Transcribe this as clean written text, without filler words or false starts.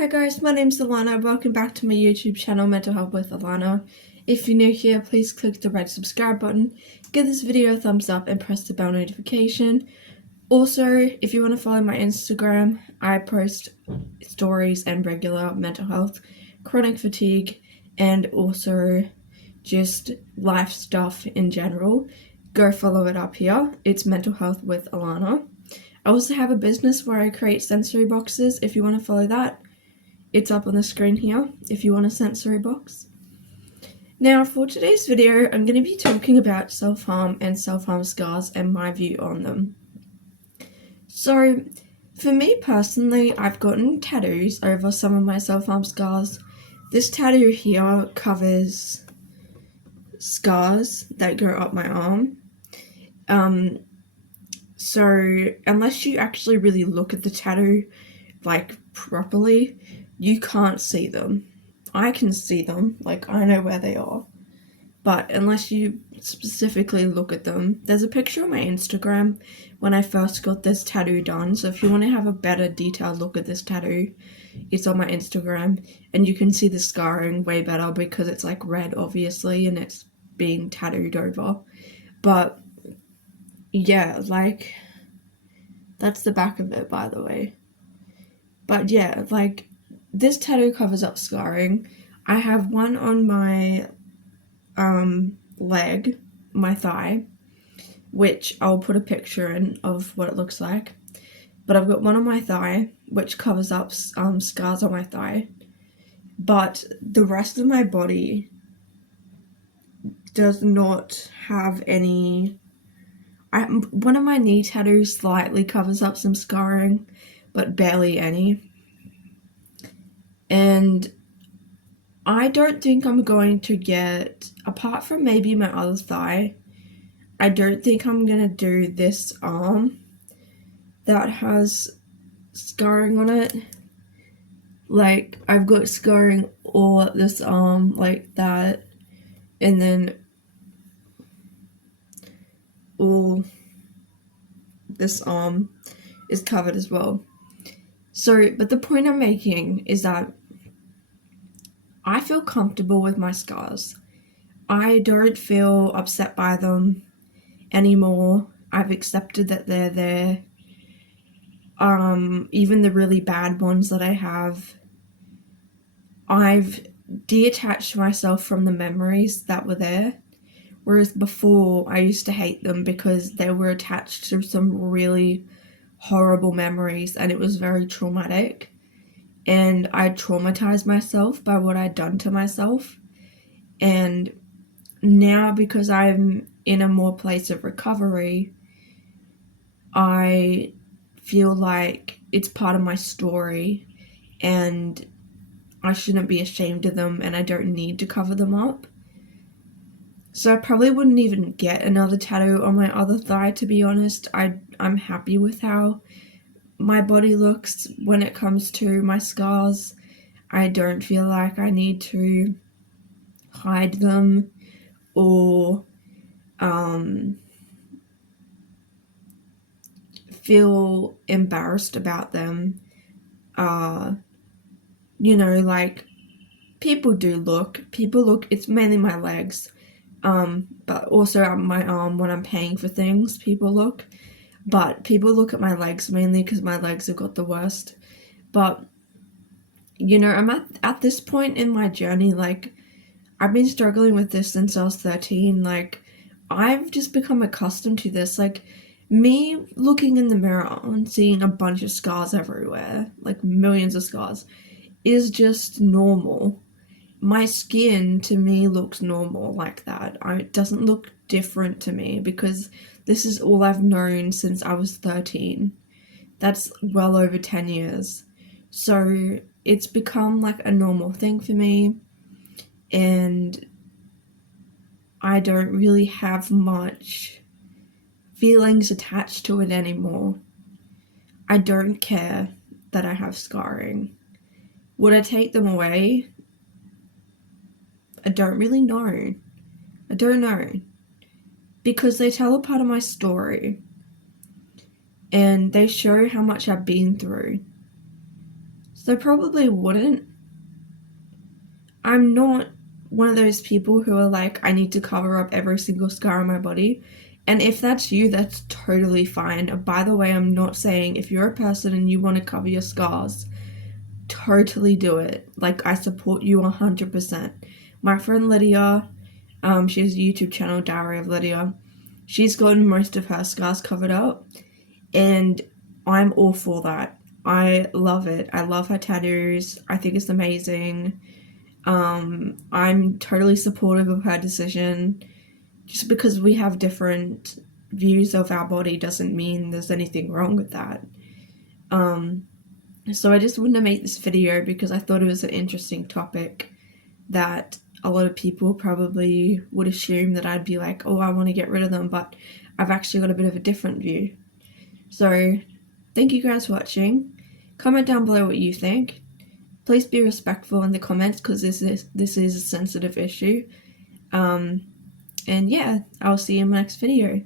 Hi guys, my name's Alana. Welcome back to my YouTube channel, Mental Health with Alana. If you're new here, please click the red subscribe button, give this video a thumbs up and press the bell notification. Also, if you want to follow my Instagram, I post stories and regular mental health, chronic fatigue, and also just life stuff in general. Go follow it up here. It's Mental Health with Alana. I also have a business where I create sensory boxes. If you want to follow that, it's up on the screen here if you want a sensory box. Now for today's video, I'm going to be talking about self-harm and self-harm scars and my view on them. So for me personally, I've gotten tattoos over some of my self-harm scars. This tattoo here covers scars that go up my arm. So unless you actually really look at the tattoo like properly, you can't see them. I can see them, like I know where they are, but unless you specifically look at them, there's a picture on my Instagram when I first got this tattoo done, so if you want to have a better detailed look at this tattoo, it's on my Instagram, and you can see the scarring way better because it's like red obviously and it's being tattooed over. But yeah, like that's the back of it, by the way. But yeah, like this tattoo covers up scarring. I have one on my leg, my thigh, which I'll put a picture in of what it looks like. But I've got one on my thigh, which covers up scars on my thigh. But the rest of my body does not have any. One of my knee tattoos slightly covers up some scarring, but barely any. And I don't think I'm going to get, apart from maybe my other thigh, I don't think I'm going to do this arm that has scarring on it. Like, I've got scarring all up this arm like that, and then all this arm is covered as well. So, but the point I'm making is that I feel comfortable with my scars. I don't feel upset by them anymore. I've accepted that they're there. Even the really bad ones that I have, I've detached myself from the memories that were there. Whereas before, I used to hate them because they were attached to some really horrible memories and it was very traumatic. And I traumatized myself by what I'd done to myself. And now, because I'm in a more place of recovery, I feel like it's part of my story and I shouldn't be ashamed of them and I don't need to cover them up. So I probably wouldn't even get another tattoo on my other thigh, to be honest. I'm happy with how my body looks when it comes to my scars. I don't feel like I need to hide them or feel embarrassed about them. Like people look, it's mainly my legs, but also my arm when I'm paying for things, people look. But people look at my legs mainly because my legs have got the worst. But, I'm at this point in my journey, like, I've been struggling with this since I was 13. Like, I've just become accustomed to this. Like, me looking in the mirror and seeing a bunch of scars everywhere, like millions of scars, is just normal. My skin, to me, looks normal like that. It doesn't look different to me because this is all I've known since I was 13. That's well over 10 years. So it's become like a normal thing for me, and I don't really have much feelings attached to it anymore. I don't care that I have scarring. Would I take them away? I don't really know. I don't know. Because they tell a part of my story. And they show how much I've been through. So I probably wouldn't. I'm not one of those people who are like, I need to cover up every single scar on my body. And if that's you, that's totally fine. By the way, I'm not saying if you're a person and you want to cover your scars, totally do it. Like, I support you 100%. My friend Lydia, she has a YouTube channel, Diary of Lydia. She's gotten most of her scars covered up, and I'm all for that. I love it. I love her tattoos. I think it's amazing. I'm totally supportive of her decision. Just because we have different views of our body doesn't mean there's anything wrong with that. So I just wanted to make this video because I thought it was an interesting topic that a lot of people probably would assume that I'd be like, oh, I want to get rid of them, but I've actually got a bit of a different view. So thank you guys for watching. Comment down below what you think. Please be respectful in the comments because this is a sensitive issue. And yeah, I'll see you in my next video.